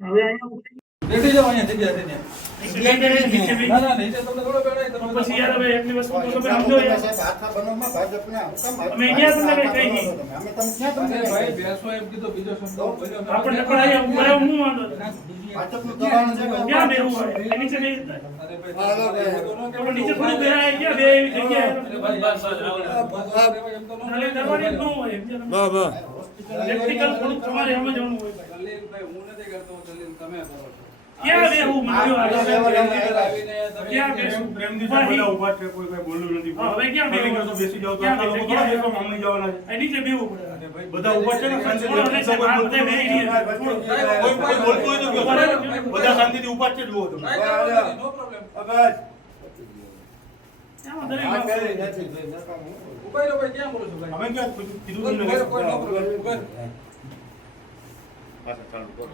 હવે બેઠી જાઓ અહીંયા જગ્યા છે ત્યાં. ના ના નીચે તમને થોડો બેઠાય તમે પછી યાર હવે એટલી વસ્તુ તો તમે સમજો યાર. આખા બનાવમાં ભાજપના હુકમ અમે ગયા તમને કઈ કહી અમે તમે ક્યાં તમને અરે ભાઈ બેસો એમ કીધું બીજો શબ્દ બોલ્યો ના. આપણને પણ અહીંયા ઉભા રહેવું હું વાંધો છે. ભાજપનું દબાણ છે ક્યાં બેવું હોય એ નીચે બેસી જાય. અરે ભાઈ આપણે નીચે થોડું બેહાય ક્યાં બે એવી જગ્યાએ. ભાઈ બસ એમ તો ન એટલે કરવાની જ ન હોય. પ્રેક્ટિકલ થોડુંક તમારે સમજવાનું હોય. દલીલભાઈ હું નથી કરતો દલીલ તમે કરો છો. ક્યાં બેહું માર્યો આ આવીને તમે ક્યાં બેસું? પ્રેમથી બધા ઊભા છે, કોઈ કઈ બોલ્યું નથી. હા, હવે ક્યાં બેહવું? બેસી જાઓ તો બેસી જાઓ તો ક્યાં આટલા લોકો બેસે? થોડા બેસવા માંગી જવાના છે. અહીં નીચે બેહવું પડે. બધા ઊભા છે ને શાંતિથી થોડો રહેશે, કોઈ આ બોલતું બધે બેહી નથી. રહ્યા. કોઈ કોઈ બોલતું હોય તો કહો. બધા શાંતિથી ઊભા જ છે, જુઓ તમે. નો પ્રોબ્લેમ. આમાં દરેક આ વાત કરે છે. નથી ભાઈ નકામું. ઉભા રહો ભાઈ ક્યાં બોલો છો ભાઈ? અમે ક્યાં કીધું ઉભા રહો, કોઈ નો તમને? પ્રોબ્લેમ. ઉભા રહો. પાછા ચાલુ કરો.